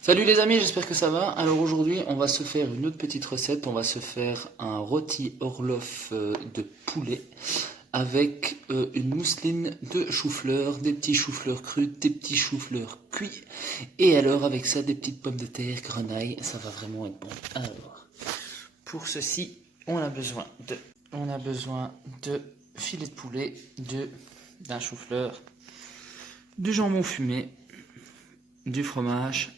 Salut les amis, j'espère que ça va. Alors aujourd'hui, on va se faire une autre petite recette. On va se faire un rôti Orloff de poulet avec une mousseline de chou-fleur, des petits choux-fleurs crus, des petits choux-fleurs cuits. Et alors avec ça, des petites pommes de terre, grenaille. Ça va vraiment être bon. Alors, pour ceci, on a besoin de filet de poulet, d'un chou-fleur, du jambon fumé, du fromage,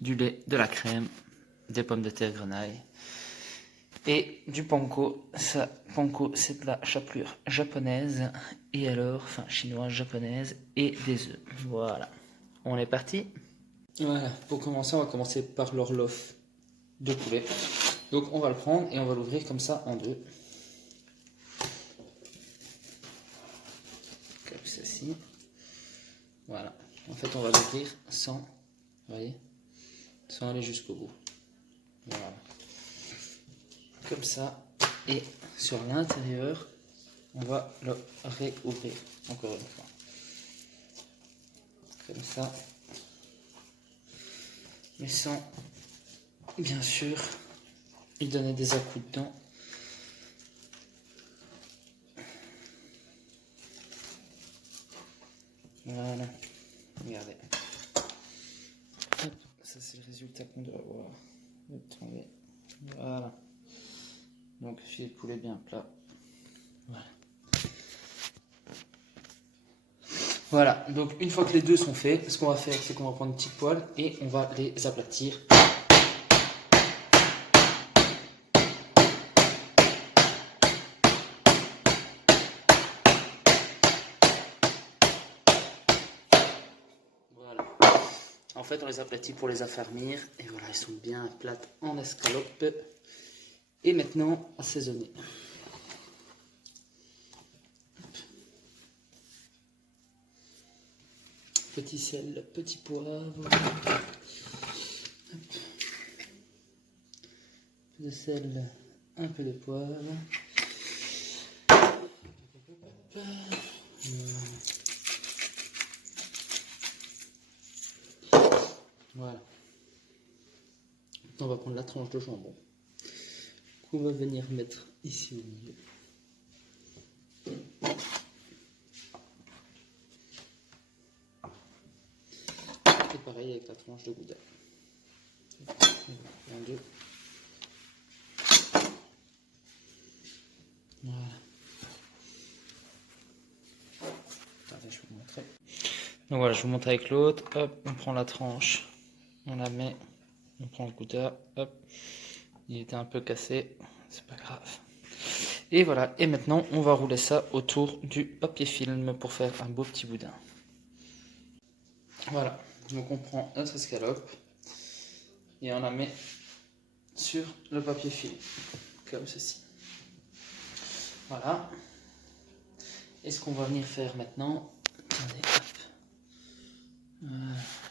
du lait, de la crème, des pommes de terre grenaille et du panko. Ça, panko, c'est de la chapelure japonaise et alors, enfin chinoise japonaise et des œufs. Voilà, on est parti. Voilà, pour commencer, on va commencer par l'orloff de poulet. Donc on va le prendre et on va l'ouvrir comme ça en deux. Comme ceci. Voilà. En fait, on va l'ouvrir sans, vous voyez, sans aller jusqu'au bout. Voilà. Comme ça. Et sur l'intérieur, on va le réouvrir encore une fois. Comme ça. Mais sans, bien sûr, lui donner des à-coups dedans. Voilà. Regardez. Hop, ça c'est le résultat qu'on doit avoir. Tomber. Voilà. Donc filet de poulet bien plat. Voilà. Voilà, donc une fois que les deux sont faits, ce qu'on va faire, c'est qu'on va prendre une petite poêle et on va les aplatir. Voilà. En fait, on les aplatit pour les affermir. Et voilà, ils sont bien plates en escalope. Et maintenant, assaisonner. Petit sel, petit poivre. Un peu de sel, un peu de poivre. Voilà. Maintenant, on va prendre la tranche de jambon qu'on va venir mettre ici au milieu. Et pareil avec la tranche de gouda. Un, deux. Voilà. Attendez, je vais vous montrer. Donc voilà, je vous montre avec l'autre. Hop, on prend la tranche, on la met, on prend le gouda, hop. Il était un peu cassé, c'est pas grave. Et voilà, et maintenant on va rouler ça autour du papier film pour faire un beau petit boudin. Voilà, donc on prend notre escalope et on la met sur le papier film, comme ceci. Voilà. Et ce qu'on va venir faire maintenant, attendez, hop.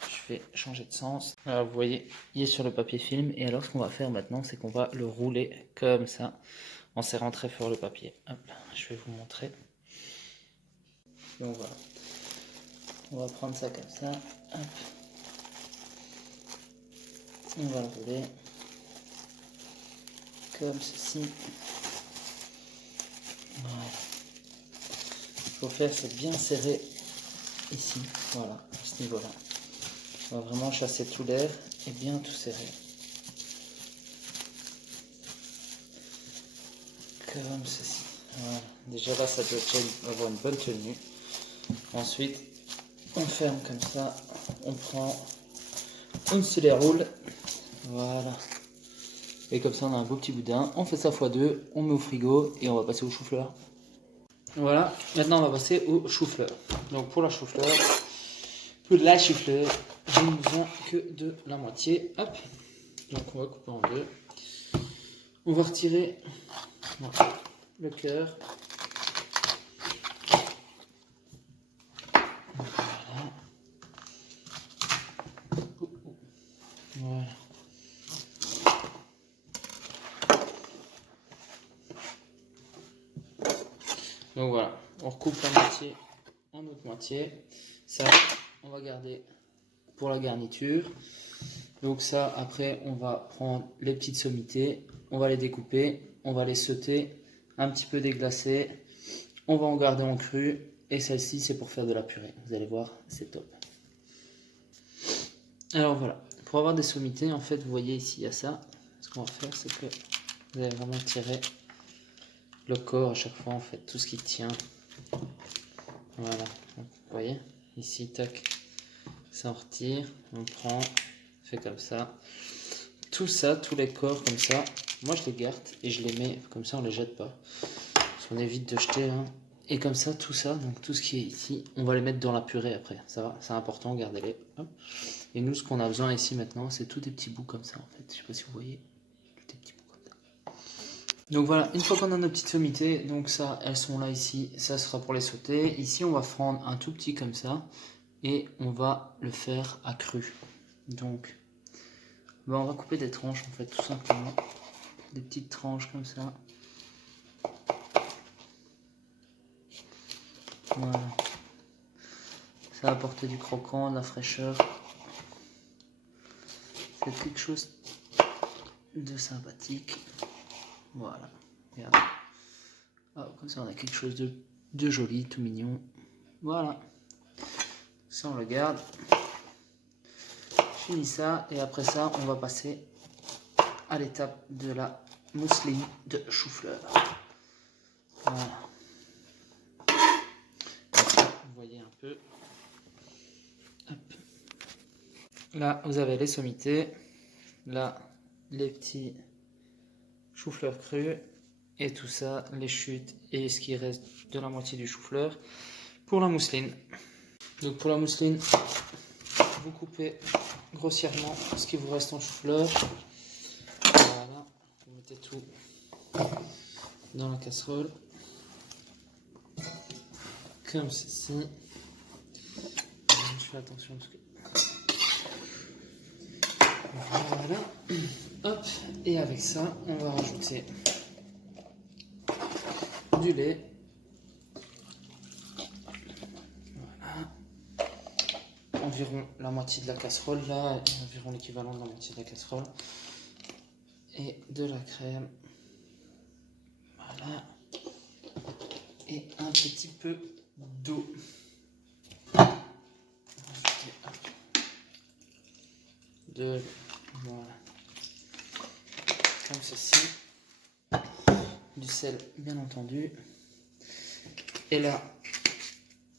Je vais changer de sens. Alors vous voyez, il est sur le papier film. Et alors ce qu'on va faire maintenant, c'est qu'on va le rouler comme ça, en serrant très fort le papier. Hop, je vais vous montrer. Donc voilà. On va prendre ça comme ça. Hop. On va le rouler comme ceci. Voilà. Ce qu'il faut faire, c'est bien serrer ici. Voilà, à ce niveau-là. On va vraiment chasser tout l'air et bien tout serrer. Comme ceci. Voilà. Déjà là, ça doit avoir une bonne tenue. Ensuite, on ferme comme ça. On prend, on se les roule. Voilà. Et comme ça, on a un beau petit boudin. On fait ça x2, on met au frigo et on va passer au chou-fleur. Voilà. Maintenant, on va passer au chou-fleur. Donc pour la chou-fleur, j'ai besoin que de la moitié. Hop. Donc on va couper en deux. On va retirer le cœur. Voilà. Donc voilà, on recoupe la moitié en autre moitié. Ça, on va garder pour la garniture. Donc ça, après, on va prendre les petites sommités, on va les découper, on va les sauter, un petit peu déglacer, on va en garder en cru, et celle-ci, c'est pour faire de la purée. Vous allez voir, c'est top. Alors voilà, pour avoir des sommités, en fait, vous voyez ici, il y a ça. Ce qu'on va faire, c'est que vous allez vraiment tirer le corps à chaque fois, en fait, tout ce qui tient. Voilà, donc, vous voyez, ici, tac, ça on retire, on prend, on fait comme ça. Tout ça, tous les corps comme ça, moi je les garde et je les mets comme ça, on les jette pas. Parce qu'on évite de jeter, hein. Et comme ça, tout ça, donc tout ce qui est ici, on va les mettre dans la purée après. Ça va, c'est important, gardez-les. Et nous, ce qu'on a besoin ici maintenant, c'est tous des petits bouts comme ça en fait. Je sais pas si vous voyez, tous des petits bouts comme ça. Donc voilà, une fois qu'on a nos petites sommités, donc ça, elles sont là ici, ça sera pour les sauter. Ici, on va prendre un tout petit comme ça et on va le faire à cru. Donc, on va couper des tranches en fait, tout simplement. Des petites tranches comme ça. Voilà. Ça va apporter du croquant, de la fraîcheur. C'est quelque chose de sympathique. Voilà. Comme ça, on a quelque chose de joli, tout mignon. Voilà. Ça, on le garde. Je finis ça. Et après ça, on va passer à l'étape de la mousseline de chou-fleur. Voilà. Vous voyez un peu. Hop. Là, vous avez les sommités. Là, les petits chou-fleur crus. Et tout ça, les chutes et ce qui reste de la moitié du chou-fleur pour la mousseline. Donc pour la mousseline, vous coupez grossièrement ce qui vous reste en chou-fleur. Voilà, vous mettez tout dans la casserole. Comme ceci. Je fais attention parce que... Voilà. Hop, et avec ça, on va rajouter du lait. Voilà. Environ la moitié de la casserole, là, environ l'équivalent de la moitié de la casserole. Et de la crème. Voilà. Et un petit peu d'eau. Voilà. Comme ceci. Du sel, bien entendu. Et là,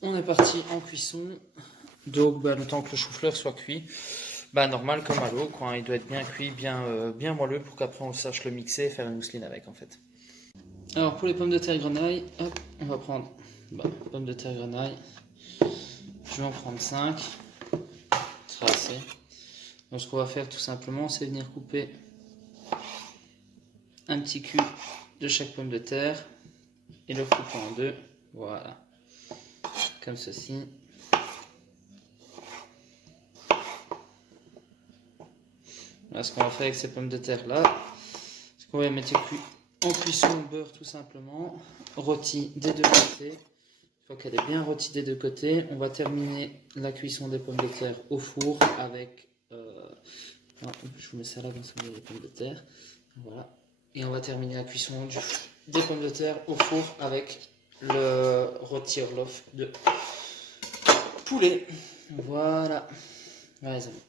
on est parti en cuisson. Donc, le temps que le chou-fleur soit cuit, normal comme à l'eau, quoi. Il doit être bien cuit, bien moelleux pour qu'après on sache le mixer et faire une mousseline avec en fait. Alors pour les pommes de terre grenaille, hop, on va prendre pommes de terre grenaille. Je vais en prendre 5. Ce sera assez. Donc ce qu'on va faire tout simplement, c'est venir couper un petit cube de chaque pomme de terre et le couper en deux. Voilà. Comme ceci. Là, ce qu'on va faire avec ces pommes de terre là, c'est qu'on va les mettre en cuisson au beurre tout simplement, rôti des deux côtés. Une fois qu'elle est bien rôtie des deux côtés, on va terminer la cuisson des pommes de terre au four avec... je vous mets ça là comme ça vous voyez les pommes de terre. Voilà. Et on va terminer la cuisson des pommes de terre au four avec le rôti Orloff de poulet. Voilà. Voilà les amis.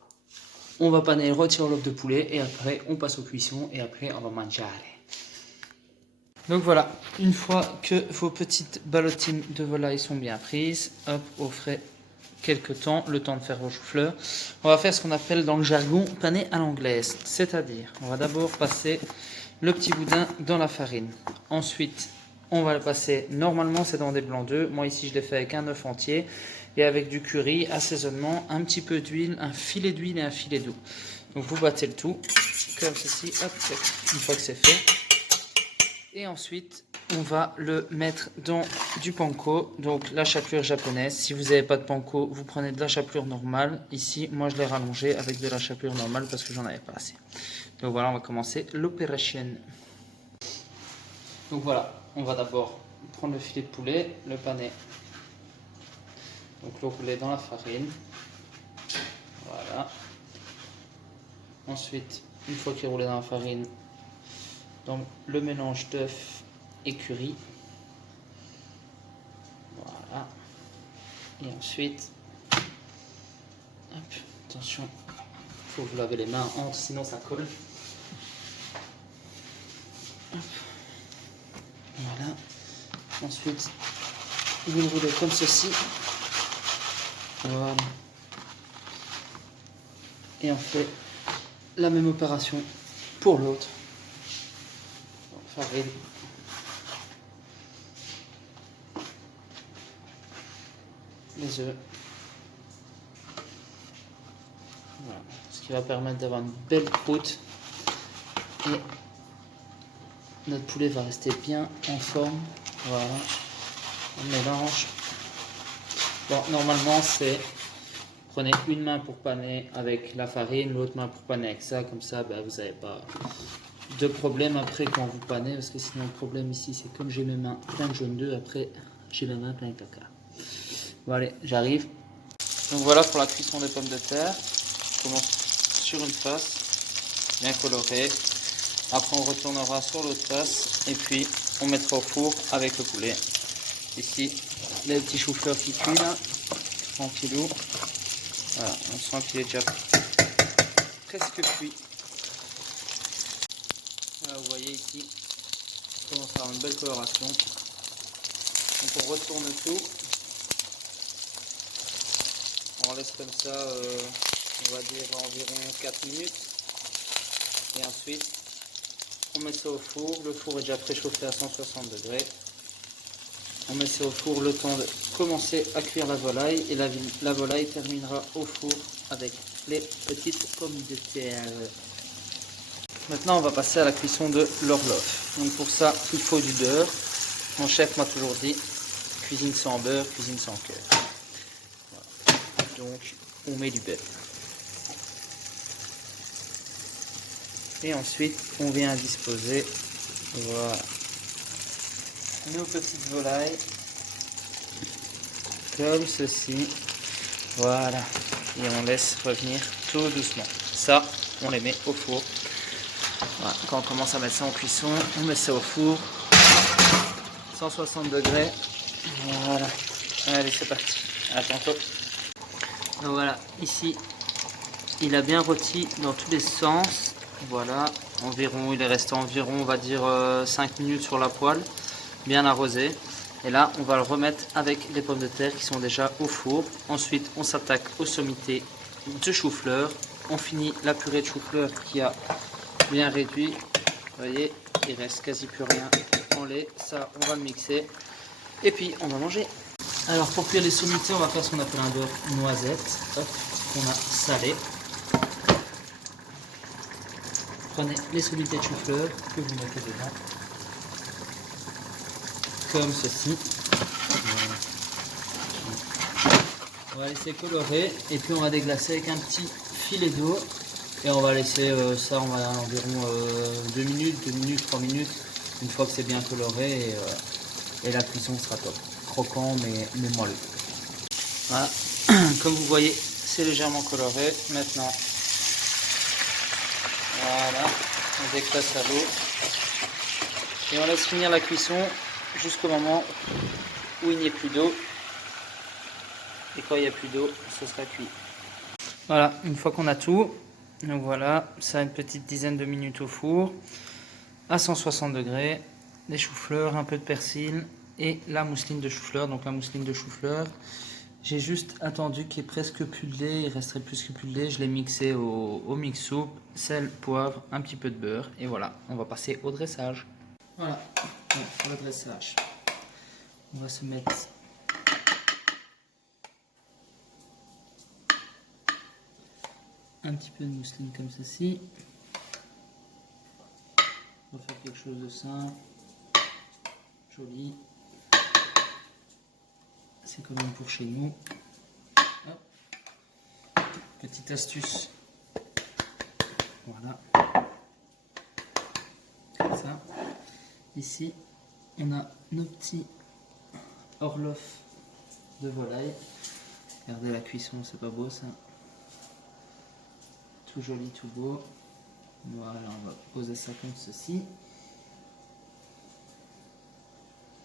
On va paner le rôti Orloff de poulet et après on passe aux cuissons et après on va manger. Donc voilà, une fois que vos petites ballotines de volaille sont bien prises, hop, au frais quelques temps, le temps de faire vos choux-fleurs. On va faire ce qu'on appelle dans le jargon paner à l'anglaise, c'est-à-dire on va d'abord passer le petit boudin dans la farine. Ensuite, on va le passer, normalement c'est dans des blancs d'œufs, moi ici je l'ai fait avec un œuf entier et avec du curry, assaisonnement, un petit peu d'huile, un filet d'huile et un filet d'eau. Donc vous battez le tout, comme ceci, hop, une fois que c'est fait. Et ensuite, on va le mettre dans du panko, donc la chapelure japonaise. Si vous n'avez pas de panko, vous prenez de la chapelure normale. Ici, moi je l'ai rallongé avec de la chapelure normale parce que j'en avais pas assez. Donc voilà, on va commencer l'opération. Donc voilà, on va d'abord prendre le filet de poulet, le paner. Donc le rouler dans la farine. Voilà. Ensuite, une fois qu'il est roulé dans la farine, dans le mélange d'œuf et curry. Voilà. Et ensuite, hop, attention, il faut vous laver les mains entre, sinon ça colle. Hop. Voilà. Ensuite, vous le roulez comme ceci. Voilà. Et on fait la même opération pour l'autre. Farine. Les œufs. Voilà. Ce qui va permettre d'avoir une belle croûte. Et notre poulet va rester bien en forme. Voilà. On mélange. Bon, normalement, c'est prenez une main pour paner avec la farine, l'autre main pour paner avec ça. Comme ça, ben, vous n'avez pas de problème après quand vous panez. Parce que sinon, le problème ici, c'est comme j'ai mes mains plein de jaune d'œuf, après, j'ai mes mains plein de caca. Bon, allez, j'arrive. Donc voilà pour la cuisson des pommes de terre. Je commence sur une face, bien colorée. Après, on retournera sur l'autre face et puis on mettra au four avec le poulet. Ici, les petits choux-fleurs qui cuisent là, tranquillou. Voilà, on sent qu'il est déjà presque cuit. Voilà, vous voyez ici, on commence à avoir une belle coloration. Donc on retourne tout. On laisse comme ça, on va dire environ 4 minutes. Et ensuite, on met ça au four. Le four est déjà préchauffé à 160 degrés. On met ça au four le temps de commencer à cuire la volaille. Et la volaille terminera au four avec les petites pommes de terre. Maintenant, on va passer à la cuisson de l'horlof. Donc pour ça, il faut du beurre. Mon chef m'a toujours dit, cuisine sans beurre, cuisine sans cœur. Voilà. Donc, on met du beurre. Et ensuite, on vient disposer, voilà, nos petites volailles, comme ceci, voilà, et on laisse revenir tout doucement. Ça, on les met au four. Voilà. Quand on commence à mettre ça en cuisson, on met ça au four, 160 degrés, voilà, allez c'est parti, à tantôt. Donc voilà, ici, il a bien rôti dans tous les sens. Voilà, environ, il est resté environ, on va dire 5 minutes sur la poêle, bien arrosé. Et là, on va le remettre avec les pommes de terre qui sont déjà au four. Ensuite, on s'attaque aux sommités de chou-fleur. On finit la purée de chou-fleur qui a bien réduit. Vous voyez, il reste quasi plus rien en lait. Ça, on va le mixer. Et puis, on va manger. Alors, pour cuire les sommités, on va faire ce qu'on appelle un beurre noisette. Hop, qu'on a salé. Prenez les sommités de chou-fleur que vous mettez dedans, comme ceci. On va laisser colorer et puis on va déglacer avec un petit filet d'eau et on va laisser ça on va environ 2 minutes, 3 minutes, une fois que c'est bien coloré et la cuisson sera top. Croquant mais moelleux. Voilà, comme vous voyez, c'est légèrement coloré. Maintenant, voilà, on déclasse à l'eau et on laisse finir la cuisson jusqu'au moment où il n'y ait plus d'eau. Et quand il n'y a plus d'eau, ce sera cuit. Voilà, une fois qu'on a tout, donc voilà, ça a une petite dizaine de minutes au four, à 160 degrés, les choux-fleurs, un peu de persil et la mousseline de chou-fleur. Donc la mousseline de chou-fleur, j'ai juste attendu qu'il n'y ait presque plus de lait, il resterait plus que plus de lait, je l'ai mixé au mix-soupe, sel, poivre, un petit peu de beurre, et voilà, on va passer au dressage. Voilà, le dressage. On va se mettre un petit peu de mousseline comme ceci. On va faire quelque chose de simple, joli. C'est comme pour chez nous. Hop. Petite astuce. Voilà. Comme ça. Ici, on a nos petits orlofs de volaille. Regardez la cuisson, c'est pas beau ça. tout joli, tout beau. Voilà, on va poser ça comme ceci.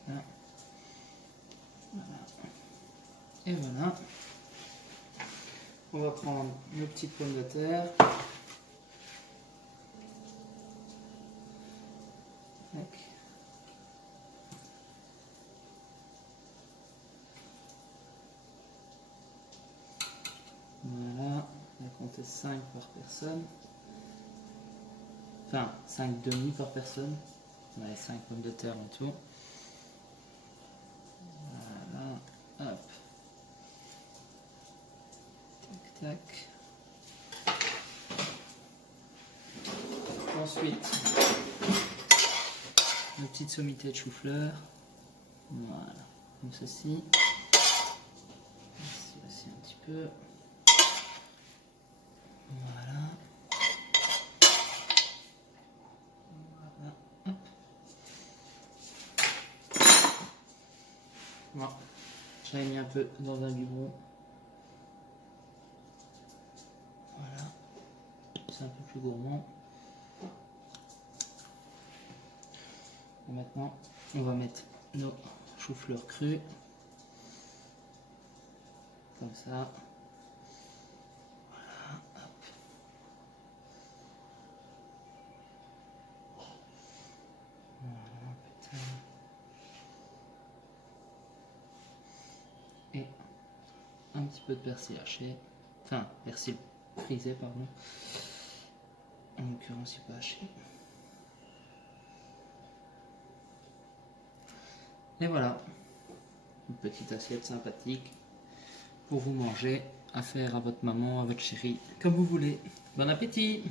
Là. Voilà. Et voilà. On va prendre nos petites pommes de terre. Tac. Voilà, on va compter 5 par personne. Enfin, 5 demi par personne. Ouais, 5 pommes de terre en tout. Voilà, hop. Tac, tac. Ensuite, une petite sommité de chou-fleur. Voilà, comme ceci. Ici aussi un petit peu. Voilà. Voilà. Hop. Voilà. J'avais mis un peu dans un biberon. Voilà. C'est un peu plus gourmand. Et maintenant, on va mettre nos choux-fleurs crus. Comme ça. Voilà. Hop. Voilà, putain. Et un petit peu de persil haché. Enfin, persil frisé, pardon. En l'occurrence, il pas haché. Et voilà, une petite assiette sympathique pour vous manger, à faire à votre maman, à votre chérie, comme vous voulez. Bon appétit!